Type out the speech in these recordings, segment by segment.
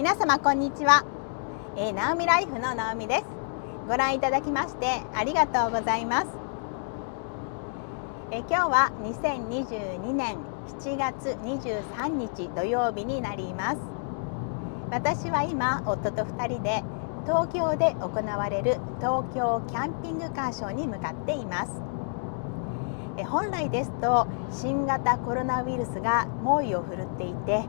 皆様こんにちは、ナオミライフのナオミです。ご覧いただきましてありがとうございます。今日は2022年7月23日土曜日になります。私は今夫と2人で東京で行われる東京キャンピングカーショーに向かっています。本来ですと新型コロナウイルスが猛威を振るっていて、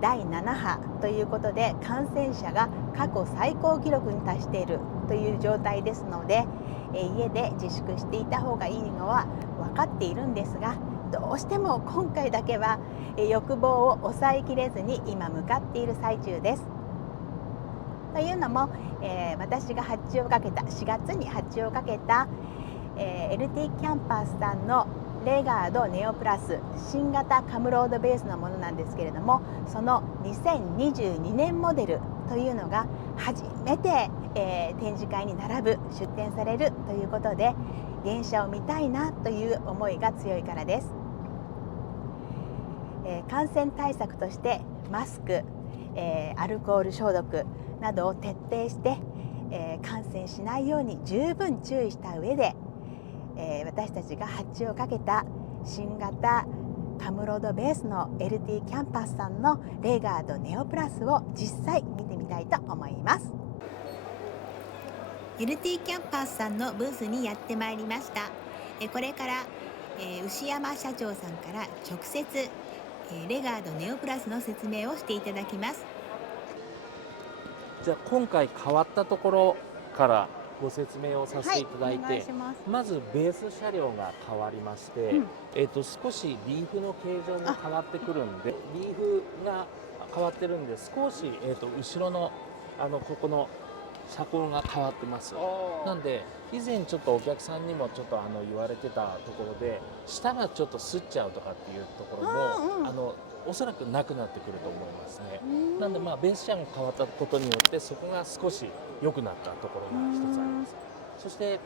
第7波ということで感染者が過去最高記録に達しているという状態ですので、家で自粛していた方がいいのは分かっているんですが、どうしても今回だけは欲望を抑えきれずに今向かっている最中です。というのも、私が4月に発注をかけた、LT キャンパスさんのレガードネオプラス新型カムロードベースのものなんですけれども、その2022年モデルというのが初めて、展示会に並ぶ出展されるということで、現車を見たいなという思いが強いからです。感染対策としてマスク、アルコール消毒などを徹底して、感染しないように十分注意した上で、私たちが発注をかけた新型カムロードベースの LT キャンパスさんのレガードネオプラスを実際見てみたいと思います。 LT キャンパスさんのブースにやってまいりました。これから、牛山社長さんから直接、レガードネオプラスの説明をしていただきます。じゃあ今回変わったところからご説明をさせていただいて、お願いします。まずベース車両が変わりまして、少しリーフの形状も変わってくるんで、リーフが変わってるんで少し、後ろのここの車高が変わってます。なんで以前ちょっとお客さんにもちょっと言われてたところで、下がちょっとすっちゃうとかっていうところも、おそらくなくなってくると思いますね。なんでベース車が変わったことによってそこが少し良くなったところが一つあります。そして、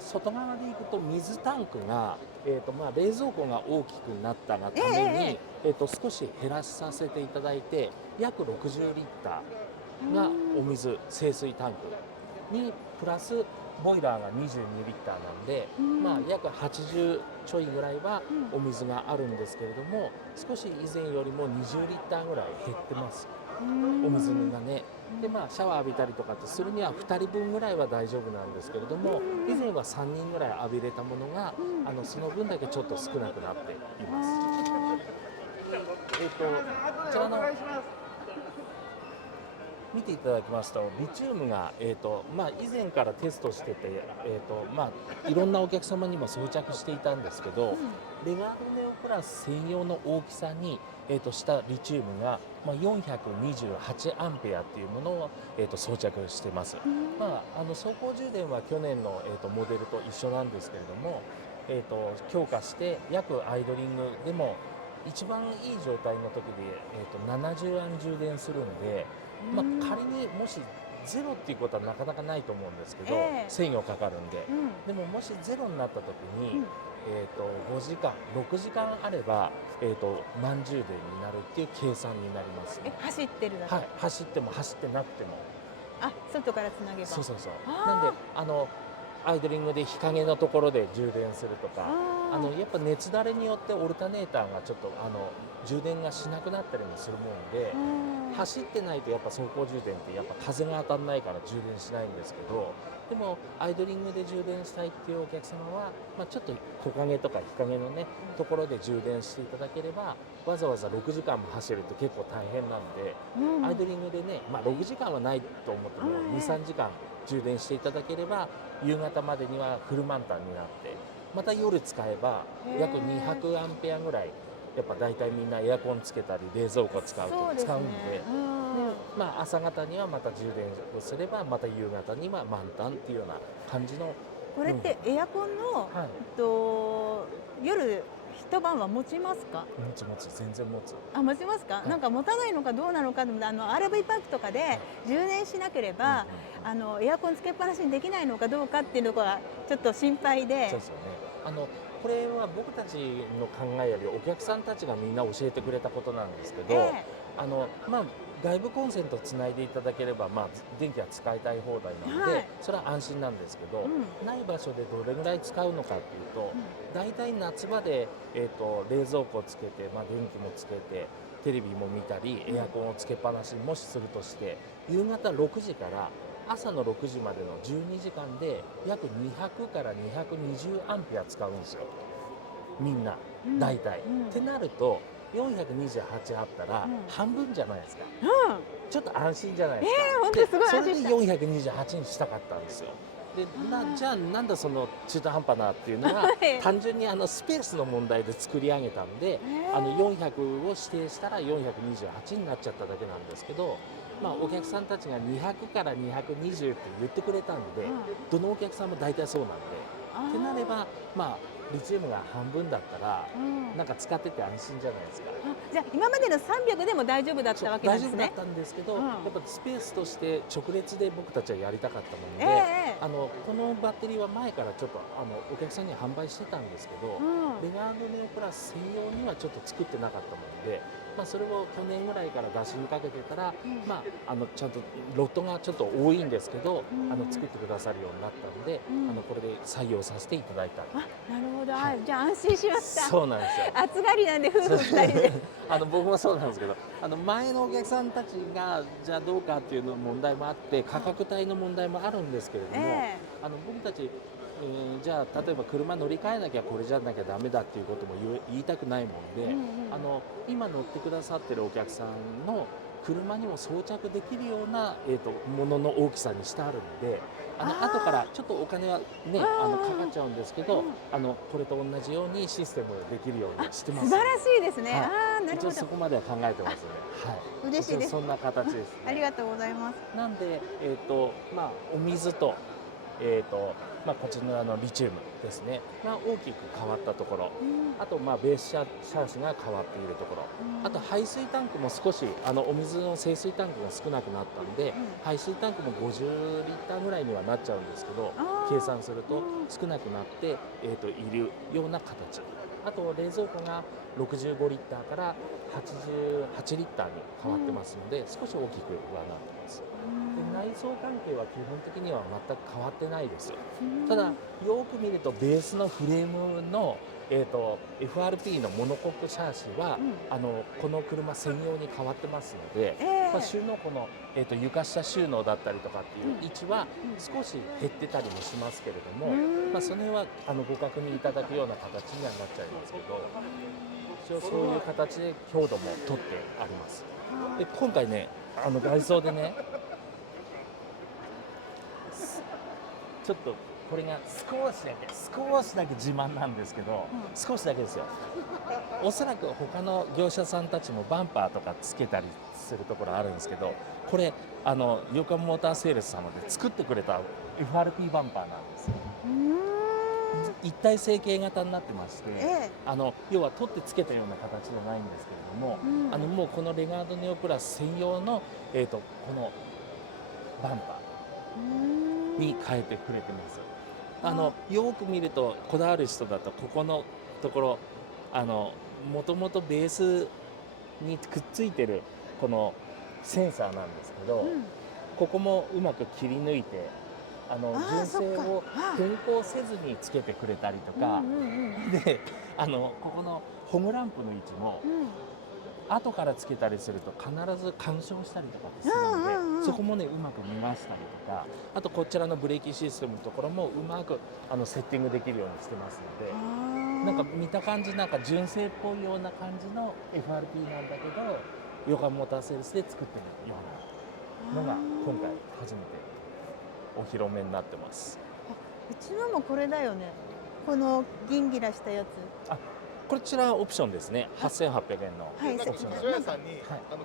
外側でいくと水タンクが、冷蔵庫が大きくなったがために、少し減らさせていただいて、約60リッターがお水清水タンクにプラスボイラーが22リッターなんで、約80ちょいぐらいはお水があるんですけれども、少し以前よりも20リッターぐらい減ってます、お水がね。でシャワー浴びたりとかってするには2人分ぐらいは大丈夫なんですけれども、以前は3人ぐらい浴びれたものが、その分だけちょっと少なくなっています。こちらの見ていただきますと、リチウムが、以前からテストしてて、いろんなお客様にも装着していたんですけど、レガードネオプラス専用の大きさに、したリチウムが、428アンペアっていうものを、装着してます。走行充電は去年の、モデルと一緒なんですけれども、強化して約アイドリングでも一番いい状態の時で、70アン充電するんで、仮にもしゼロっていうことはなかなかないと思うんですけど、制御かかるんで、でももしゼロになった時に、5時間6時間あれば、満充電になるっていう計算になりますね。走ってるだけ、はい、走っても走ってなくても。外からつなげば。そうなんでアイドリングで日陰のところで充電するとか、やっぱ熱だれによってオルタネーターがちょっと充電がしなくなったりもするもんで、走ってないとやっぱ走行充電ってやっぱ風が当たらないから充電しないんですけど、でもアイドリングで充電したいっていうお客様は、ちょっと木陰とか日陰のねところで充電していただければ、わざわざ6時間も走ると結構大変なんで、アイドリングでね、6時間はないと思っても23時間充電していただければ、夕方までにはフル満タンになって、また夜使えば約200アンペアぐらい、やっぱ大体みんなエアコンつけたり冷蔵庫使うんで、朝方にはまた充電をすれば、また夕方には満タンっていうような感じの。これってエアコンの、夜一晩は持ちますか？持つ全然持つ。持ちますか？なんか持たないのかどうなのかでも、RV パークとかで充電しなければ、エアコンつけっぱなしにできないのかどうかっていうのがちょっと心配で。そうですよね。これは僕たちの考えよりお客さんたちがみんな教えてくれたことなんですけど、外部コンセントつないでいただければ、まあ、電気は使いたい放題なので、はいそれは安心なんですけど、うんない場所でどれぐらい使うのかっていうと、大体夏場で、冷蔵庫つけて、まあ、電気もつけてテレビも見たりエアコンをつけっぱなしにもしするとして、夕方6時から朝の6時までの12時間で約200から220アンペア使うんですよ、みんなうん大体。うんってなると428あったらうん半分じゃないですか。うんちょっと安心じゃないですか。本当にすごい安心した。それで428にしたかったんですよ。でじゃあなんだその中途半端なっていうのははい単純にスペースの問題で作り上げたんで、400を指定したら428になっちゃっただけなんですけど、まあ、お客さんたちが200から220って言ってくれたんで、どのお客さんも大体そうなんで。ってなれば、まあ、リチウムが半分だったら、なんか使ってて安心じゃないですか。じゃあ今までの300でも大丈夫だったわけなんですね。大丈夫だったんですけど、やっぱスペースとして直列で僕たちはやりたかったもので、このバッテリーは前からちょっとお客さんに販売してたんですけど、レガードネオプラス専用にはちょっと作ってなかったもので、まあ、それを去年ぐらいから出しにかけてたら、まあ、ちゃんとロットがちょっと多いんですけど、作ってくださるようになったので、これで採用させていただいた。なるほど、じゃあ安心しました。そうなんですよ。暑がりなんで夫婦2人で僕もそうなんですけど、前のお客さんたちがじゃあどうかっていうの問題もあって価格帯の問題もあるんですけれども、僕たち、じゃあ例えば車乗り換えなきゃこれじゃなきゃダメだっていうことも言いたくないもんで、今乗ってくださってるお客さんの車にも装着できるような、ものの大きさにしてあるんで、後からちょっとお金はねかかっちゃうんですけど、これと同じようにシステムできるようにしてます。素晴らしいですね。なるほど。そこまでは考えてますね。はい。嬉しいです。そんな形ですね。ありがとうございます。なんでまあお水とまあこちらのリチウムですねが大きく変わったところ、あとまあベースシャーシが変わっているところ、あと排水タンクも少しお水の清水タンクが少なくなったんで、排水タンクも50リッターぐらいにはなっちゃうんですけど、計算すると少なくなっているような形。あと冷蔵庫が65リッターから88リッターに変わってますので、少し大きくはなってます。で内装関係は基本的には全く変わってないです。ただよく見るとベースのフレームの、FRP のモノコックシャーシは、この車専用に変わってますので、まあ、収納庫の、床下収納だったりとかっていう位置は少し減ってたりもしますけれども、まあ、その辺はご確認いただくような形にはなっちゃいますけど、一応そういう形で強度も取ってあります。で今回ね外装でねちょっとこれが少しだけ自慢なんですけど、少しだけですよ。おそらく他の業者さんたちもバンパーとかつけたりするところあるんですけど、これ横浜モーターセールス様で作ってくれた FRP バンパーなんですよ。一体成形型になってまして、要は取ってつけたような形じゃないんですけれども、もうこのレガードネオプラス専用の、このバンパーに変えてくれてます。よく見るとこだわる人だとここのところもともとベースにくっついてるこのセンサーなんですけど、ここもうまく切り抜いて純正を変更せずにつけてくれたりとか、でここの保護ランプの位置も、後からつけたりすると必ず干渉したりとかするので、そこもねうまく見ましたりとか、あとこちらのブレーキシステムのところもうまくセッティングできるようにしてますので、なんか見た感じなんか純正っぽいような感じの FRP なんだけど横浜モーターセールスで作ってるようなのが今回初めてお披露目になってます。うちのもこれだよね。このギンギラしたやつ。こちらオプションですね。8800円のオプション。塩屋さんに、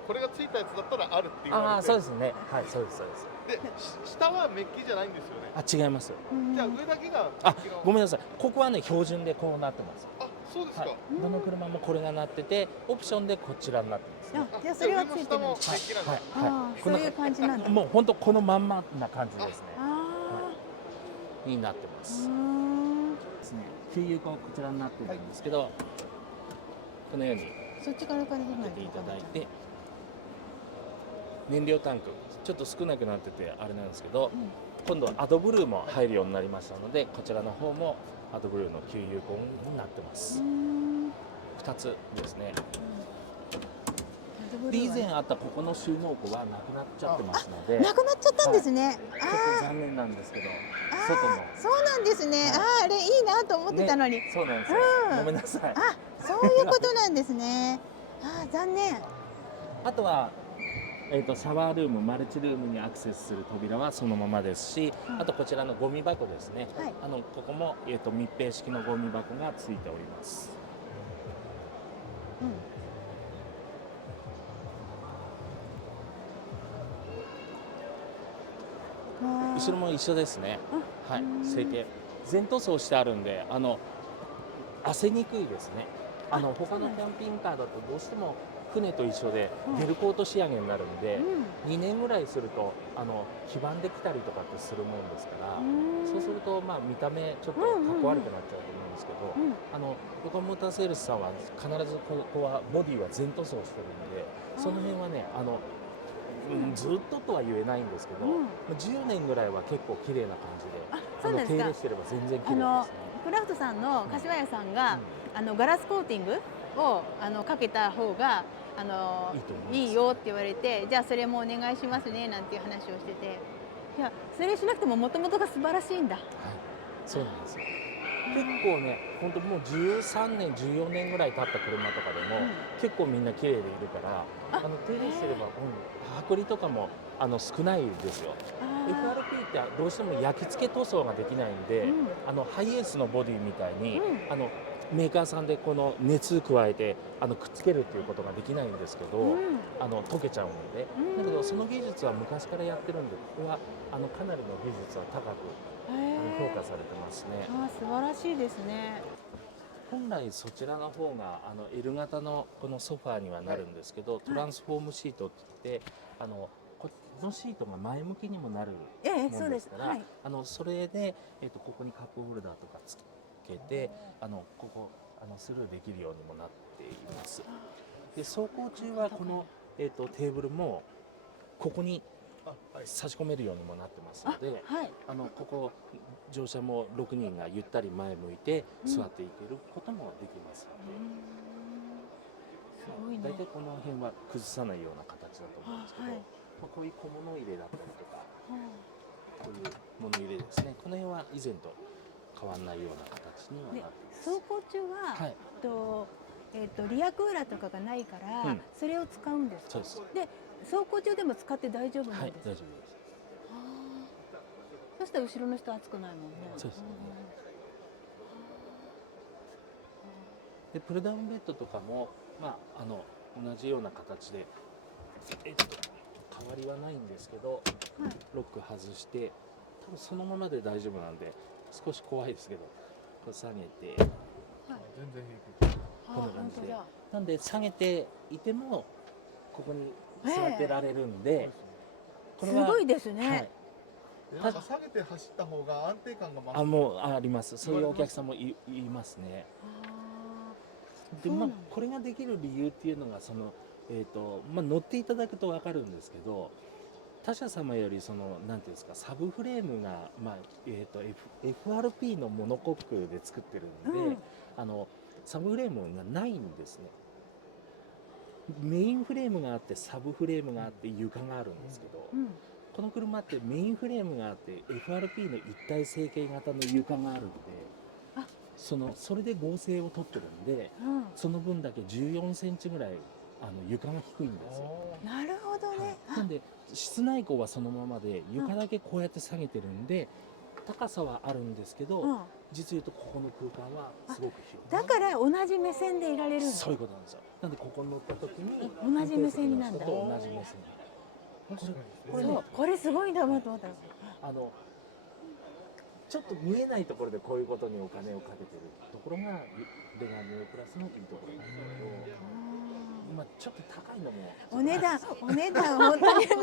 これがついたやつだったらあるって言われて。そうですね。はい、そうですそうです。で、下はメッキじゃないんですよね。違います。じゃあ上だけがごめんなさい。ここはね標準でこうなってます。そうですか。どの車もこれがなってて、オプションでこちらになってます。じゃあそれはついてる。そういう感じなんだ。もう本当このまんまな感じですね。になってます。ですね。給油口こちらになってるんですけど、このようにそっちからか開けていただいて、燃料タンクちょっと少なくなっててあれなんですけど、うん今度はアドブルーも入るようになりましたので、こちらの方もアドブルーの給油口になってます。2つですね。で以前あったここの収納庫はなくなっちゃってますので、なくなっちゃったんですね。ちょっと残念なんですけど、あ外のそうなんですね。はいあれいいなと思ってたのに。そうなんですよ、うんごめんなさい。あ、そういうことなんですね。残念。あとはシャワールーム、マルチルームにアクセスする扉はそのままですし、あとこちらのゴミ箱ですね、はいここも、密閉式のゴミ箱がついております。後ろも一緒ですね。はい、成形全塗装してあるんで、焦せにくいですね。他のキャンピングカーだとどうしても船と一緒でゲルコート仕上げになるんで、2年ぐらいすると黄ばんできたりとかってするもんですから、そうすると見た目ちょっとかっこ悪くなっちゃうと思うんですけど、横浜モーターセールスさんは必ずここはボディは全塗装してるんで、その辺はねずっととは言えないんですけど、10年ぐらいは結構綺麗な感じで、そうですか。手入れしてれば全然綺麗ですね。クラフトさんの柏屋さんが、ガラスコーティングをかけた方がいいよって言われて、じゃあそれもお願いしますねなんていう話をしてて、いやそれしなくても元々が素晴らしいんだ。はい、そうなんですよ。結構ね、本当もう13年、14年ぐらい経った車とかでも、結構みんな綺麗でいるから、手入れしてれば、剥離とかも少ないですよ。FRP ってどうしても焼き付け塗装ができないんで、ハイエースのボディみたいに、メーカーさんでこの熱加えてくっつけるっていうことができないんですけど、溶けちゃうので、だけどその技術は昔からやってるんで、ここはかなりの技術は高く評価されてますね。素晴らしいですね。本来そちらの方がL 型のこのソファーにはなるんですけど、トランスフォームシートって言ってこのシートが前向きにもなるもんですから、それで、ここにカップホルダーとかつけてここスルーできるようにもなっています。で走行中はこの、テーブルもここに差し込めるようにもなってますので、ここ乗車も6人がゆったり前向いて座っていけることもできますので、大体この辺は崩さないような形だと思うんですけど、こういう小物入れだったりとか、こういう物入れですね、この辺は以前と変わらないような形にはなっています。走行中は、リアクーラーとかがないから、それを使うんですか？そうです。で走行中でも使って大丈夫なんですか？大丈夫です。そしたら後ろの人熱くないもんね。そうですね。でプルダウンベッドとかも、同じような形で、変わりはないんですけど、ロック外して多分そのままで大丈夫なんで、少し怖いですけど、こう下げて、全然平気。こんな感じで、なんで下げていてもここに座ってられるんで、これはすごいですね。なんか下げて走った方が安定感が増す。もうあります。そういうお客さんもいますね。でこれができる理由っていうのが乗っていただくと分かるんですけど、他社様よりなんていうんですか、サブフレームが、FRP のモノコックで作ってるんで、サブフレームがないんですね。メインフレームがあってサブフレームがあって床があるんですけど、この車ってメインフレームがあって FRP の一体成形型の床があるんで、それで合成を取ってるんで、その分だけ14センチぐらい床が低いんですよ。なるほどね。なんで室内高はそのままで床だけこうやって下げてるんで、高さはあるんですけど、実言うとここの空間はすごく広い。だから同じ目線でいられるんだ。そういうことなんですよ。なんでここに乗った時に同じ目線になるんだ。同じ目線。これすごいんだと思った。ちょっと見えないところでこういうことにお金をかけてるところがレガネオプラスのいいところなんですけど、まあちょっと高いのもお値段本当にも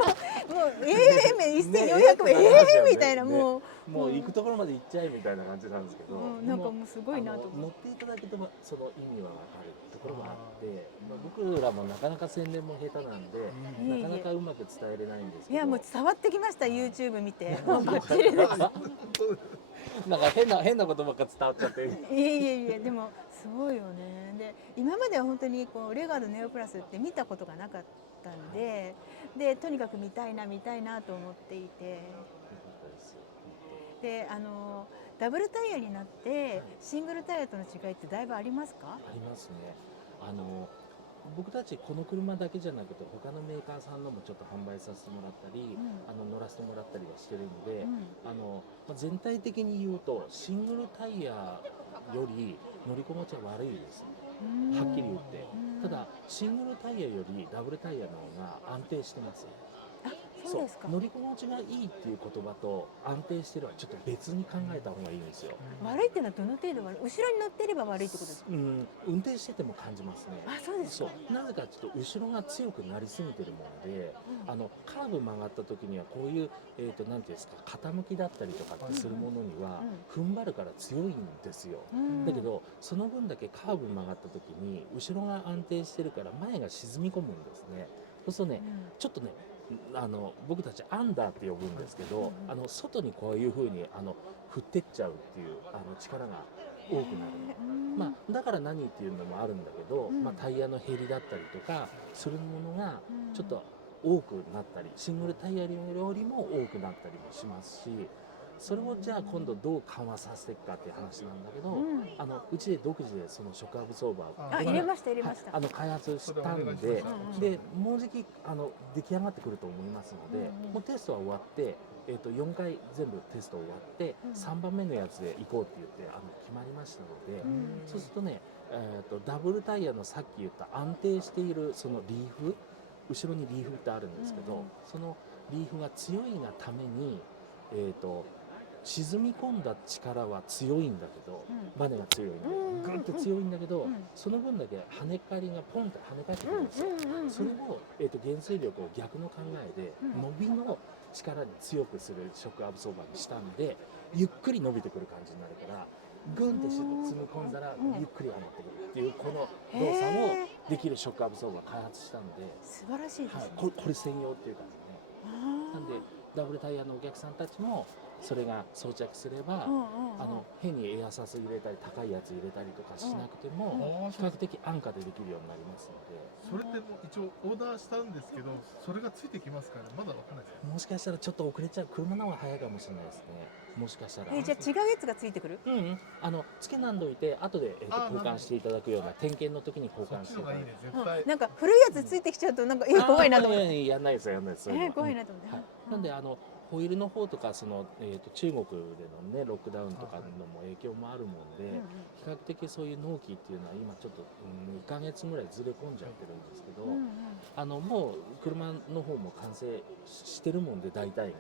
う1400円みたいなももう行くところまで行っちゃえみたいな感じなんですけど、なんかもうすごいなと思乗っていただけてもその意味は分かるところがあって、僕らもなかなか宣伝も下手なんで、なかなかうまく伝えれないんですけど、いやもう伝わってきました YouTube 見てバッチリです。なんか変なことばっか伝わっちゃって。いえでもすごいよね。で今までは本当にこうレガードネオプラスって見たことがなかったんで、とにかく見たいなと思っていて、でダブルタイヤになってシングルタイヤとの違いってだいぶありますか？ありますね。僕たちこの車だけじゃなくて他のメーカーさんのもちょっと販売させてもらったり、乗らせてもらったりはしてるんで、全体的に言うとシングルタイヤより乗り心地は悪いですね、はっきり言って。ただシングルタイヤよりダブルタイヤの方が安定してます。そうですか。乗り心地がいいっていう言葉と安定してるはちょっと別に考えた方がいいんですよ。悪いっていうのはどの程度悪い？後ろに乗ってれば悪いってことですか？運転してても感じますね。そうですか。なぜかちょっと後ろが強くなりすぎてるもので、カーブ曲がった時にはこういうなんていうんですか、傾きだったりとかするものには踏ん張るから強いんですよ。だけどその分だけカーブ曲がった時に後ろが安定してるから前が沈み込むんですね。そうするとね、ちょっとね、僕たちアンダーって呼ぶんですけど、外にこういう風に振ってっちゃうっていう力が多くなる、だから何っていうのもあるんだけど、タイヤの減りだったりとかするものがちょっと多くなったり、シングルタイヤよりも多くなったりもしますし、それをじゃあ今度どう緩和させていくかっていう話なんだけど、うちで独自でそのショックアブソーバー入れました、開発したんで、もうじき出来上がってくると思いますので、もうテストは終わって、4回全部テスト終わって、3番目のやつで行こうって言って決まりましたので、そうするとね、ダブルタイヤのさっき言った安定しているそのリーフ、後ろにリーフってあるんですけど、そのリーフが強いがために、沈み込んだ力は強いんだけど、バネが強いんでグンって強いんだけど、その分だけ跳ね返りがポンって跳ね返ってくるんですよ。それを、減衰力を逆の考えで伸びの力に強くするショックアブソーバーにしたんで、ゆっくり伸びてくる感じになるから、グンって積み込んだらゆっくり上がってくるっていうこの動作をできるショックアブソーバー開発したんで、素晴らしいですね。これ専用っていうかね。なんでダブルタイヤのお客さんたちもそれが装着すれば、変にエアサス入れたり高いやつ入れたりとかしなくても、比較的安価でできるようになりますので。それってもう一応オーダーしたんですけど、それがついてきますからまだわかんないです。もしかしたらちょっと遅れちゃう、車の方が早いかもしれないですね。もしかしたら。じゃあ違うやつがついてくる？つけなんどいて後で交換していただくような、点検の時に交換していただく。なんか古いやつついてきちゃうとなんか怖いなと思って。やんないですよ、やんないです。怖いなと思って。なんでホイールの方とか中国でのねロックダウンとかのも影響もあるもんで、比較的そういう納期っていうのは今ちょっと2ヶ月ぐらいずれ込んじゃってるんですけど、もう車の方も完成してるもんで大体が、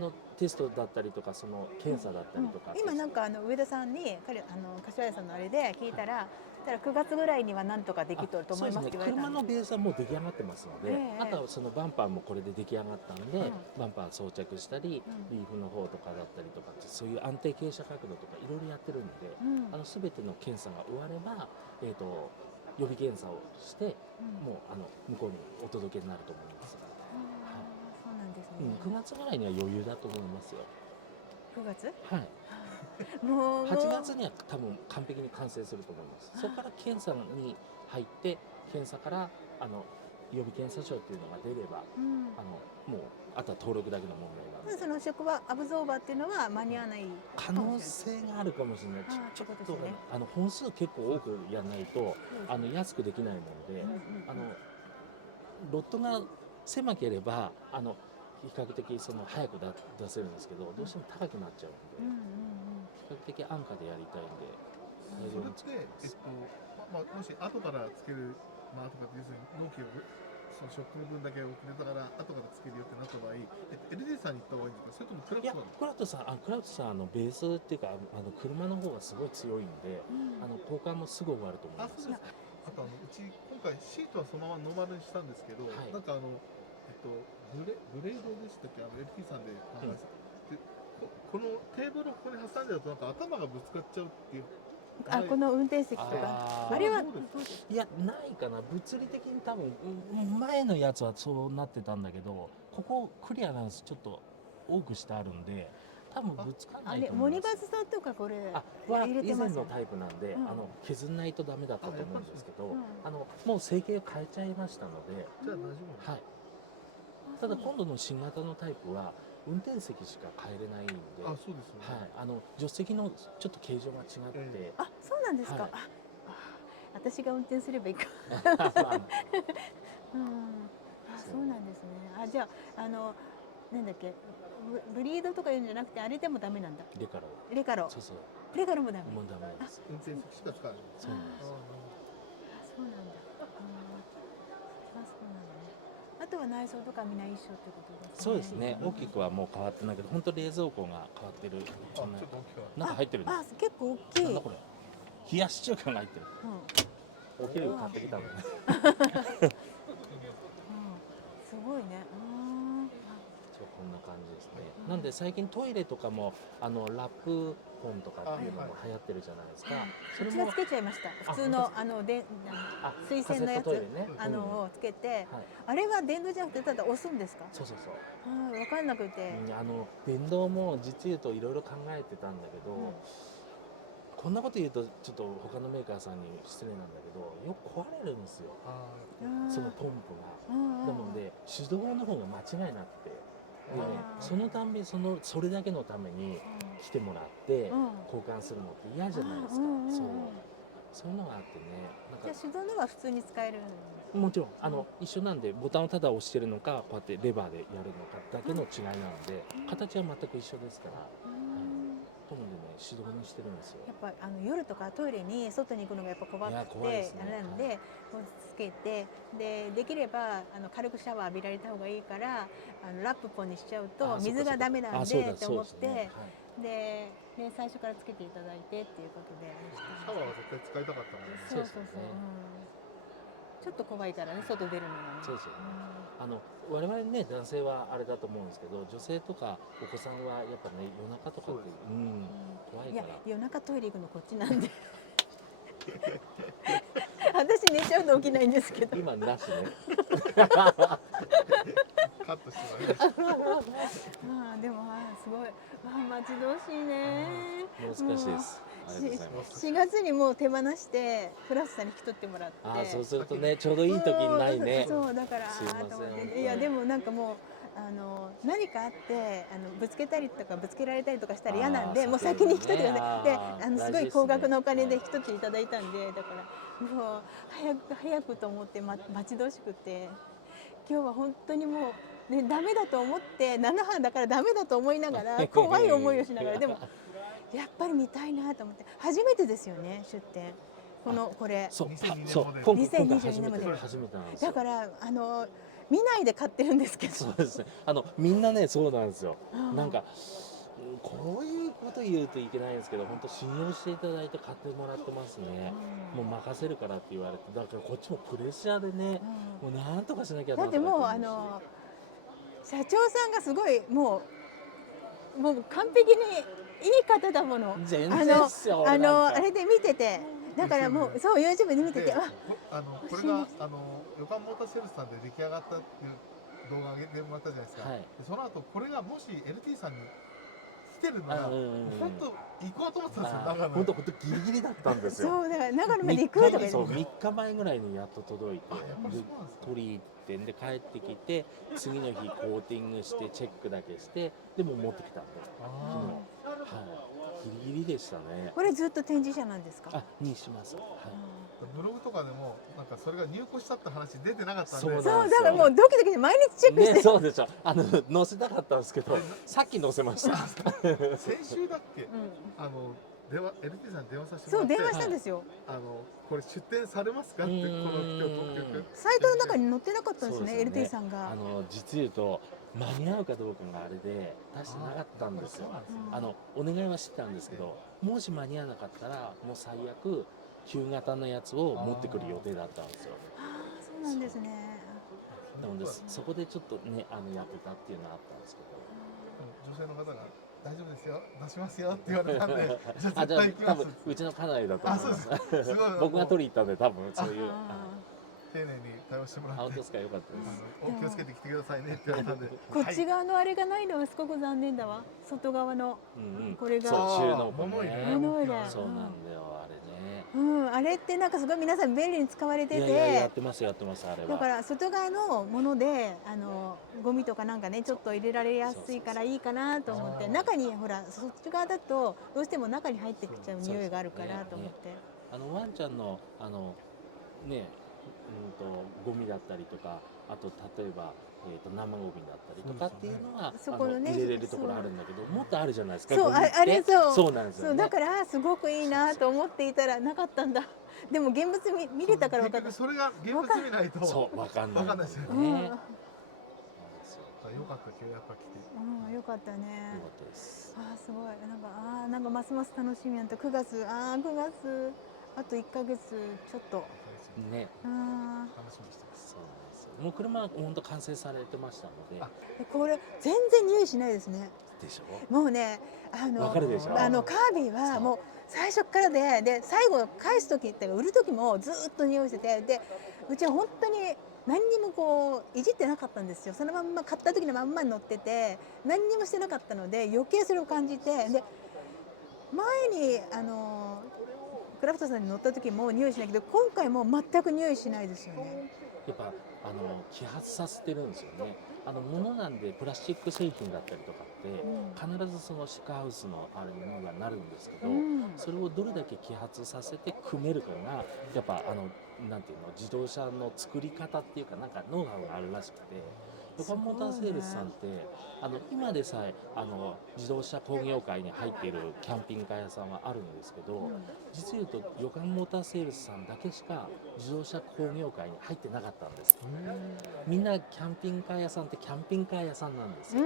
もうテストだったりとかその検査だったりとか、今なんか上田さんに柏屋さんのあれで聞いたら、9月ぐらいにはなんとかできとると思いますって言われたんで。車のベースはもう出来上がってますので、あとはそのバンパーもこれで出来上がったんで、バンパー装着したり、リーフの方とかだったりとかって、そういう安定傾斜角度とかいろいろやってるんで、全ての検査が終われば、予備検査をして、もう向こうにお届けになると思います。そうなんですね。9月ぐらいには余裕だと思いますよ。9月？はい。もう8月には多分完璧に完成すると思います。そこから検査に入って、検査から予備検査証っていうのが出れば、もうあとは登録だけの問題なんで。そのショックアブゾーバーっていうのは間に合わない可能性があるかもしれない。ちょっと本数結構多くやらないと安くできないもので、ロットが狭ければ比較的早く出せるんですけど、どうしても高くなっちゃうんで、比較的安価でやりたいんで。それってもし後からつける、後から要するに納期をそのショックの分だけ遅れたから後からつけるよってなった場合、LD さんに行った方がいいんですか、それともクラウトさん？クラウトさんベースっていうか車の方がすごい強いんで、交換もすぐ終わると思います。あとうち今回シートはそのままノーマルにしたんですけど、はいなんかブレードでしたっけ、LT さんで考えて、でこのテーブルをここに挟んでるとなんか頭がぶつかっちゃうっていう。この運転席とかあれはどうですか？いやないかな、物理的に多分前のやつはそうなってたんだけど、ここクリアランスちょっと多くしてあるんで多分ぶつかんなあれいと思います。モニバスさんとかこれは入れ以てますよね。前のタイプなんで、うん削んないとダメだったと思うんですけど、うんもう成形を変えちゃいましたので、じゃあ大丈夫なんですか？はい、ただ今度の新型のタイプは運転席しか変えれないんで、あ、そうですね。はい、助手席のちょっと形状が違って、あ、そうなんですか。はい私が運転すればいいか。まあうん。あ、そうなんですね。じゃあなんだっけ、ブリードとか言うんじゃなくてあれでもダメなんだ。レカロ、レカロ。そうそう、レカロもダメ。もうダメです。運転席しか使わない。そうなんです。そうなんだ。そうなんだね。あとは内装とかみんな一緒ってことですね。そうですね、大きくはもう変わってないけど、本当冷蔵庫が変わってる。ちょっと大きくななんか入ってるね。結構大きい。なんだこれ。冷やし中華が入ってる。お昼買ってきたのね。すごいね。そう、こんな感じですね。なんで最近トイレとかもラップポンとかっていうのも流行ってるじゃないですか。それもうちはつけちゃいました。普通の水洗のやつ、カセットトイレね。をつけて、はい。あれは電動じゃなくてただ押すんですか？そうそうそう。分かんなくて。電動も実言うといろいろ考えてたんだけど、こんなこと言うとちょっと他のメーカーさんに失礼なんだけど、よく壊れるんですよ。そのポンプが。なので手動の方が間違いなくて、でね、そのたんびにそれだけのために来てもらって交換するのって嫌じゃないですか。そういうのがあってね。じゃあ手動のは普通に使えるんですか？もちろん一緒なんで、ボタンをただ押してるのかこうやってレバーでやるのかだけの違いなので、形は全く一緒ですから。なのでね、手動にしてるんですよ。やっぱ夜とかトイレに外に行くのがやっぱ怖くて、怖いですね。あれなんで、つけて、できれば軽くシャワー浴びられた方がいいから、ラップポンにしちゃうと水がダメなんでって思って、で最初からつけていただいてっていうことで。シャワーは絶対使いたかったもんね。そう。ちょっと怖いからね、外出るのがね。そうですよね。我々ね、男性はあれだと思うんですけど、女性とかお子さんはやっぱね、夜中とかって怖いから。いや、夜中トイレ行くのこっちなんで。私寝ちゃうと起きないんですけど。今なしね。カットしてもらいました。でもすごい待ち遠しいね。もう少しです。ありがとうございます。4月にもう手放してフラッシュさんに引き取ってもらって。そうするとね、ちょうどいい時にないね。そうだからすいません。いやでもなんかもう何かあってぶつけたりとかぶつけられたりとかしたら嫌なんで、もう先に引き取ってください。ですごい高額のお金で引き取っていただいたんで、だからもう早くと思って待ち遠しくて、今日は本当にもうね、ダメだと思って、7班だからダメだと思いながら怖い思いをしながら、でもやっぱり見たいなと思って、初めてですよね、出店。これそう2022年まで初めてなんですよ。だから見ないで買ってるんですけど。そうですね。みんなね、そうなんですよ。なんかこういうこと言うといけないんですけど、本当信用していただいて買ってもらってますね。もう任せるからって言われて、だからこっちもプレッシャーでね、もうなんとかしなきゃだってもう社長さんがすごいもう完璧にいい方だもの。全然っすよ。あれで見てて、だからもうそう YouTube で見てて、これが横浜モーターセールスさんで出来上がったっていう動画上げてもらったじゃないですか。でその後これがもし LT さんに来てるなら本当行こうと思ってたんですよ。長野本当ギリギリだったんですよ。そうだから長野まで行くとか言って。そう3日前ぐらいにやっと届いて、取り行ってんで帰ってきて、次の日コーティングしてチェックだけして、でも持ってきたんで、ギリギリでしたね。これずっと展示車なんですか？にします。ブログとかでもなんかそれが入庫したって話出てなかったんで、そうだからもうドキドキで毎日チェックして。そうでしょ。載せたかったんですけど、さっき載せました。先週だっけ？LT さんに電話させてもらって、そう電話したんですよ。これ出店されますかって、この今日特曲サイトの中に載ってなかったんですね、LT さんが。実言うと間に合うかどうかがあれで出してなかったんですよ。お願いはしてたんですけど、もし間に合わなかったらもう最悪旧型のやつを持ってくる予定だったんですよ。そうなんですね。なのでそこでちょっとねやってたっていうのはあったんですけど。女性の方が大丈夫ですよ、出しますよって言われたんで、じゃああ、じゃあ絶対行きます。多分うちの家内だとあ、思います。そうです。すごい僕が取り行ったんで多分そういう。丁寧に対応してもらって、本当ですか、よかったです。お気をつけて来てくださいねって言われたんで、こっち側のあれがないのはすごく残念だわ。外側のうんうん。これがそう収納庫物入れね。物入れそうなんだよあれね。あれってなんかすごい皆さん便利に使われていやいややて、ってますやってますあれは。だから外側のものでゴミとかなんかねちょっと入れられやすいからいいかなと思って、中にほらそっち側だとどうしても中に入ってきちゃう匂いがあるからと思って。ワンちゃんのねゴミだったりとか、あと例えば生ゴミだったりとかっていうのはそこのね入れれるところあるんだけど、もっとあるじゃないですか。そうゴミってあれそうそうなんですよね。そうだからすごくいいなと思っていたらなかったんだ。でも現物見れたから分かった。結局それが現物見ないとそうわかんない。わかんないですようん、ね。ね。よかった今日やっぱ来て。よかったね。よかったです。すごいなんかますます楽しみなんだ。9月あと1ヶ月ちょっとね。楽しみにしてます。そうなんですよ。もう車は本当完成されてましたので。これ全然匂いしないですね。でしょ。もうねわかるでしょ。カービィはもう最初からで最後返す時って売る時もずっと匂いしてて、でうちは本当に何にもこういじってなかったんですよ。そのまんま買った時のまんまに乗ってて何にもしてなかったので余計それを感じて、で前にクラフトさんに乗った時も匂いしないけど、今回も全く匂いしないですよね。やっぱ揮発させてるんですよね。物なんでプラスチック製品だったりとかって必ずそのシックハウスのあれにはなるんですけど、それをどれだけ揮発させて組めるかがやっぱなんていうの、自動車の作り方っていうかなんかノウハウがあるらしくて、ヨカンモーターセールスさんって今でさえ自動車工業界に入っているキャンピングカー屋さんはあるんですけど、実言うとヨカンモーターセールスさんだけしか自動車工業界に入ってなかったんです。みんなキャンピングカー屋さんってキャンピングカー屋さんなんですよ。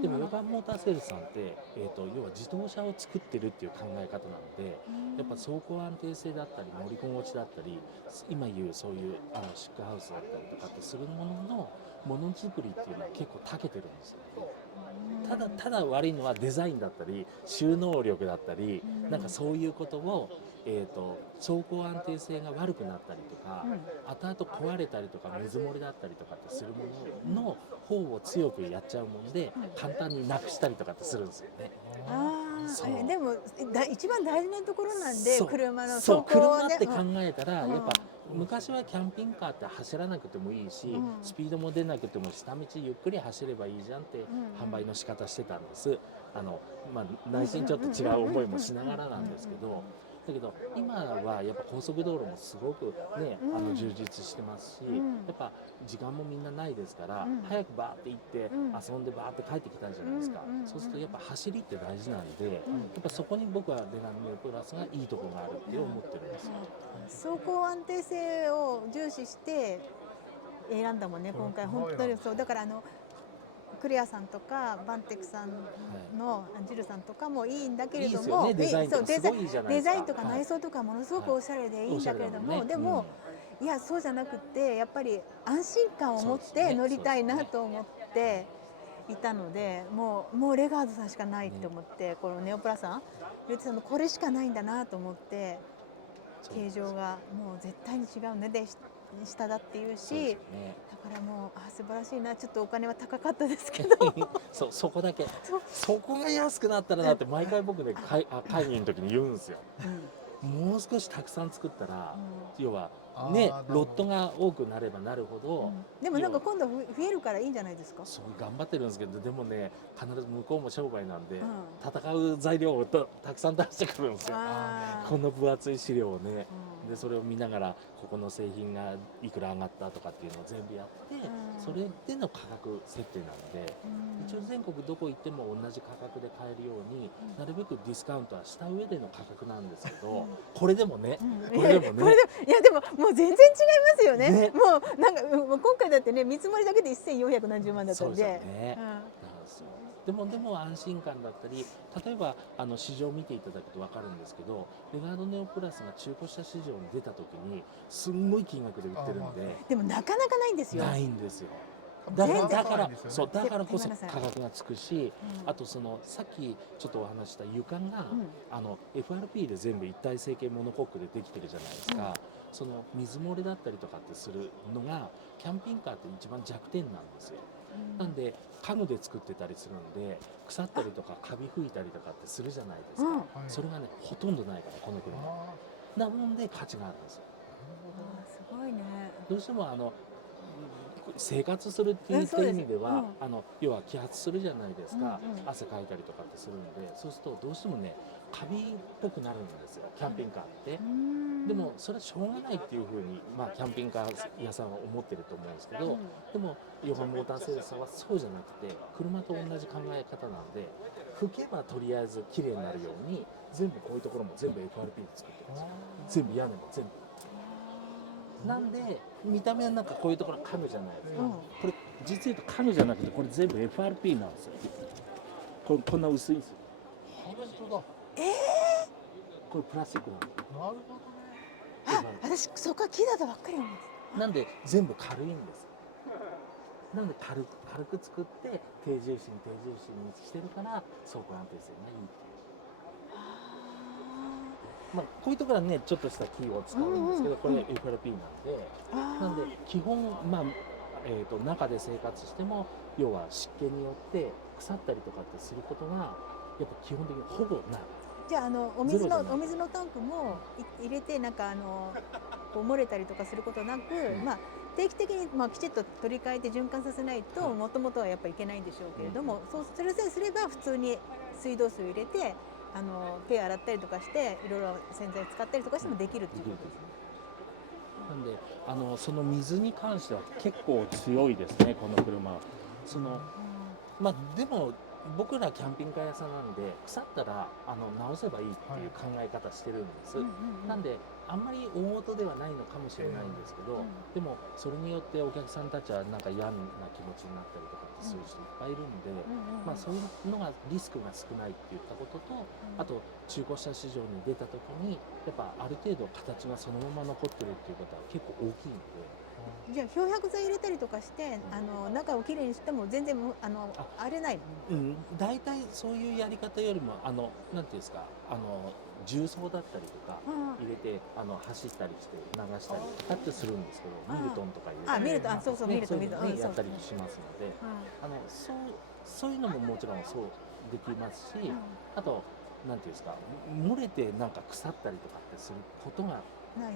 でもヨカンモーターセールスさんって、要は自動車を作ってるっていう考え方なので、やっぱ走行安定性だったり乗り心地だったり、今言うそういうシックハウスだったりとかってするもののものづくりっていうのは結構長けてるんですよね。ただ悪いのはデザインだったり収納力だったり、なんかそういうことを、走行安定性が悪くなったりとか、後々壊れたりとか水漏れだったりとかってするものの方を強くやっちゃうもんで、簡単になくしたりとかってするんですよね。でも一番大事なところなんで、車の走行車って考えたら、やっぱ昔はキャンピングカーって走らなくてもいいし、スピードも出なくても下道ゆっくり走ればいいじゃんって販売の仕方してたんです。内心ちょっと違う思いもしながらなんですけど、だけど今はやっぱ高速道路もすごくね充実してますし、やっぱ時間もみんなないですから、早くバーって行って遊んでバーって帰ってきたいじゃないですか。そうするとやっぱ走りって大事なんで、やっぱそこに僕はデナミネプラスがいいところがあるって思ってるんですよ。走行安定性を重視して選んだもんね今回。本当にそうだから、クレアさんとかバンテクさんのジルさんとかもいいんだけれども、デザインとかすごいいいじゃないですか。デザインとか内装とかものすごくおしゃれでいいんだけれども、でもいやそうじゃなくて、やっぱり安心感を持って乗りたいなと思っていたので、もうレガードさんしかないと思って、このネオプラさん言ってたのこれしかないんだなと思って、形状がもう絶対に違うねで下だっていうし、だからもう素晴らしいな。ちょっとお金は高かったですけどそこだけそこが安くなったらなって毎回僕ね会議の時に言うんですよ。もう少したくさん作ったら、要はねロットが多くなればなるほど、でもなんか今度増えるからいいんじゃないですか。そう頑張ってるんですけど、でもね必ず向こうも商売なんで、戦う材料をたくさん出してくるんですよ。この分厚い資料をね、でそれを見ながらここの製品がいくら上がったとかっていうのを全部やって、それでの価格設定なので、一応全国どこ行っても同じ価格で買えるように、なるべくディスカウントはした上での価格なんですけど、これでもね、いやでももう全然違いますよね。もうなんか今回だってね見積もりだけで1400何十万だったんで。でも安心感だったり、例えば市場を見ていただくと分かるんですけど、レガードネオプラスが中古車市場に出た時にすんごい金額で売ってるんで、でもなかなかないんですよ。ないんですよ。全然だからないですよねそうだからこそ手放さない価格がつくし、うんあとそのさっきちょっとお話した床が、うんFRP で全部一体成形モノコックでできてるじゃないですか、その水漏れだったりとかってするのがキャンピングカーって一番弱点なんですよ。なんで家具で作ってたりするんで、腐ったりとかカビ吹いたりとかってするじゃないですか、うんはいそれがねほとんどないからこの車あなもんで価値があるんですよ。あーすごいね。どうしても生活するっていうそうです意味では、うん要は揮発するじゃないですか、うんうん汗かいたりとかってするんで、そうするとどうしてもねカビっぽくなるんですよキャンピングカーって。でもそれはしょうがないっていうふうに、キャンピングカー屋さんは思ってると思うんですけど、でもヨハンモーターセールスさんはそうじゃなくて車と同じ考え方なんで、拭けばとりあえず綺麗になるように全部こういうところも全部 FRP で作ってるんですよ。全部屋根も全部なんで見た目はなんかこういうところ家具じゃないですか、うんこれ実言うと家具じゃなくてこれ全部 FRP なんですよ。こんな薄いんですよ。本当だ。これプラスチックなんでなるほどね。あ、私そこは木だとばっかり思ってなんで全部軽いんです。なんで軽く作って低重心にしてるから走行安定性がいいっていう。こういうところはねちょっとしたキーを使うんですけど、これ FRP なんで基本中で生活しても要は湿気によって腐ったりとかってすることがやっぱ基本的にほぼない。じゃあおゼロじゃない水のタンクも入れてなんかこう漏れたりとかすることなく、定期的にきちっと取り替えて循環させないともともとはやっぱいけないんでしょうけれども、それさえすれば普通に水道水を入れて手洗ったりとかしていろいろ洗剤使ったりとかしてもできるっていうことですね。なんでその水に関しては結構強いですねこの車。でも僕らキャンピングカー屋さんなんで腐ったら直せばいいっていう考え方してるんです、なんであんまり大事ではないのかもしれないんですけど、でもそれによってお客さんたちはなんか嫌な気持ちになったりとかってする人いっぱいいるんで、そういうのがリスクが少ないっていったことと、あと中古車市場に出た時にやっぱある程度形がそのまま残ってるっていうことは結構大きいんで。じゃあ漂白剤入れたりとかして中をきれいにしても全然荒れないの？大体そういうやり方よりもなんていうんですか重曹だったりとか入れて走ったりして流したりとかってするんですけど、ミルトンとか入れてミルトンそうそうミルトンねやったりしますので、そういうのももちろんそうできますし、あとなんていうんですか漏れてなんか腐ったりとかってすることがない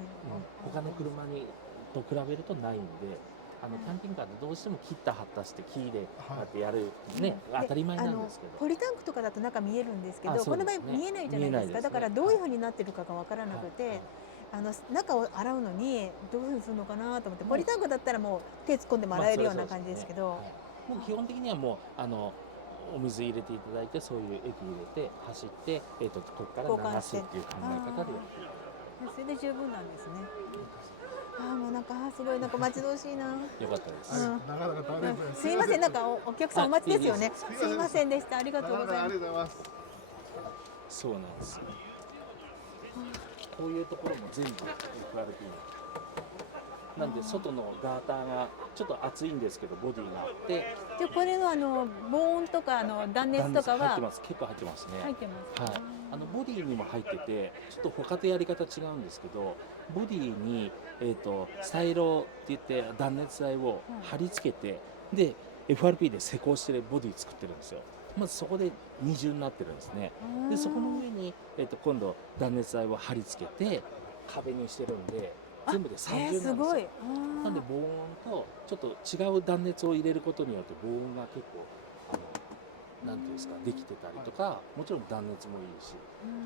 他の車にと比べるとないんで、キャンピングカーってどうしても切った貼ったして木でこうやってやるね、当たり前なんですけど、ポリタンクとかだと中見えるんですけど、この場合見えないじゃないですか。だからどういうふうになってるかがわからなくて、中を洗うのにどういうふうにするのかなと思って、ポリタンクだったらもう手突っ込んでも洗えるような感じですけど、もう基本的にはもうお水入れていただいてそういう液入れて走って、ここから流すっていう考え方でやっている。それで十分なんですね。もうなんかすごいなんか待ち遠しいな。よかったです。なかなか大変です。すいません、なんかお客さんお待ちですよね。すいませんでした。ありがとうございます。ありがとうございます。そうなんですよ。こういうところも全部 FRP なんで外のガーターがちょっと厚いんですけどボディがあって、じゃあこれの防音とか断熱とかは入ってます。結構入ってますね。入ってます。はい。ボディにも入ってて、ちょっと他とやり方違うんですけど、ボディにスタイロって言って断熱材を貼り付けて、で FRP で施工してるボディ作ってるんですよ。まずそこで二重になってるんですね。でそこの上に今度断熱材を貼り付けて壁にしてるんで。全部で三重なんですよ。すごい。なんで防音とちょっと違う断熱を入れることによって防音が結構なんていうんですかできてたりとか、もちろん断熱もいいし、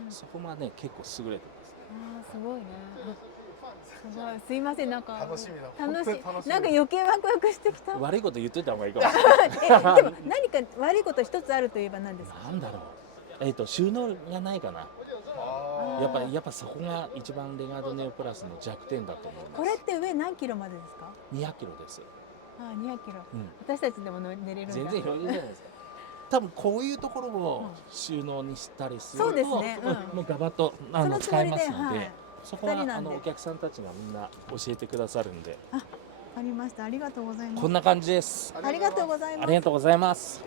そこがね結構優れてますね。すごいね。すごい。すいませんなんか楽しみだ。楽しい。なんか余計ワクワクしてきた。悪いこと言っといた方がいいかもしれない。でも何か悪いこと一つあるといえば何ですか？なんだろう。収納がないかな。やっぱそこが一番レガードネオプラスの弱点だと思います。これって上何キロまでですか？ 200キロです。200キロ。私たちでも寝れるんだ。全然余裕じゃないですか。多分こういうところを収納にしたりすると、そうですねもうガバッとそのつもりで使えますので、はいそこは二人なんでお客さんたちがみんな教えてくださるんで、ありました。ありがとうございます。こんな感じです。ありがとうございます。ありがとうございます。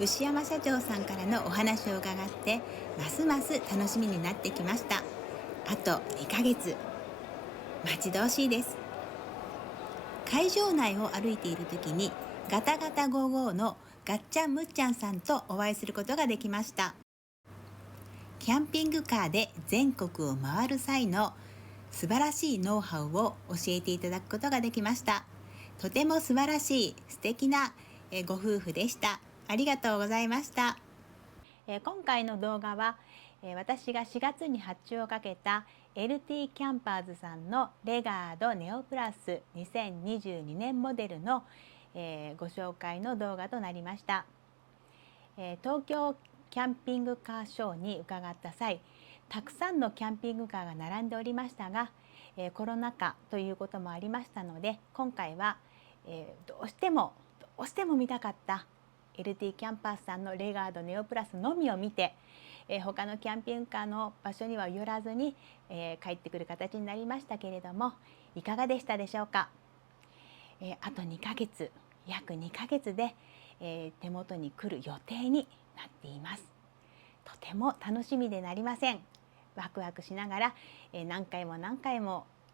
牛山社長さんからのお話を伺ってますます楽しみになってきました。あと2ヶ月待ち遠しいです。会場内を歩いている時にガタガタ55のガッチャンムッチャンさんとお会いすることができました。キャンピングカーで全国を回る際の素晴らしいノウハウを教えていただくことができました。とても素晴らしい素敵なご夫婦でした。ありがとうございました。今回の動画は私が4月に発注をかけた LT キャンパーズさんのレガードネオプラス2022年モデルのご紹介の動画となりました。東京キャンピングカーショーに伺った際、たくさんのキャンピングカーが並んでおりましたが、コロナ禍ということもありましたので、今回はどうしても見たかった LT キャンパーズさんのレガードネオプラスのみを見て、他のキャンピングカーの場所には寄らずに、帰ってくる形になりましたけれども、いかがでしたでしょうか。あと2ヶ月、約2ヶ月で、手元に来る予定になっています。とても楽しみでなりません。ワクワクしながら、何回も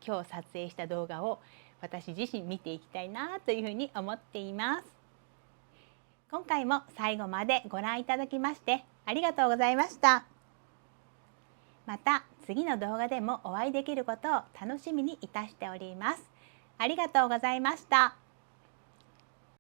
今日撮影した動画を私自身見ていきたいなというふうに思っています。今回も最後までご覧いただきましてありがとうございました。また次の動画でもお会いできることを楽しみにいたしております。ありがとうございました。